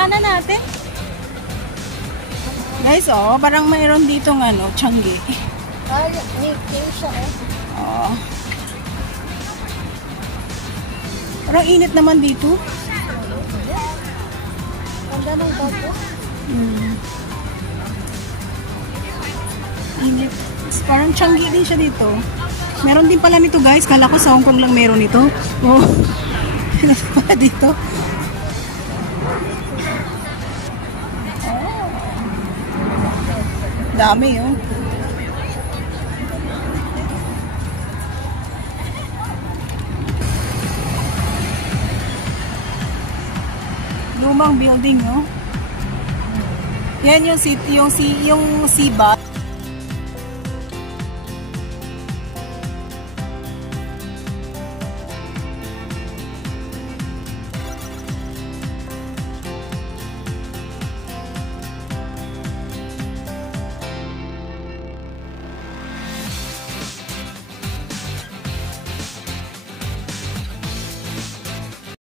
Daanan natin. Guys, oh, parang mayroon dito ng ano, Changi. Ay, may siya eh. Oh. Parang init naman dito. Ganda ng bago. Init. Parang Changi din siya dito. Meron din pala nito guys. Kala ko sa Hong Kong lang meron ito. Oh. Meron pala dito. Oh. Dami yun. Lumang building, no? Yan yung Sibat.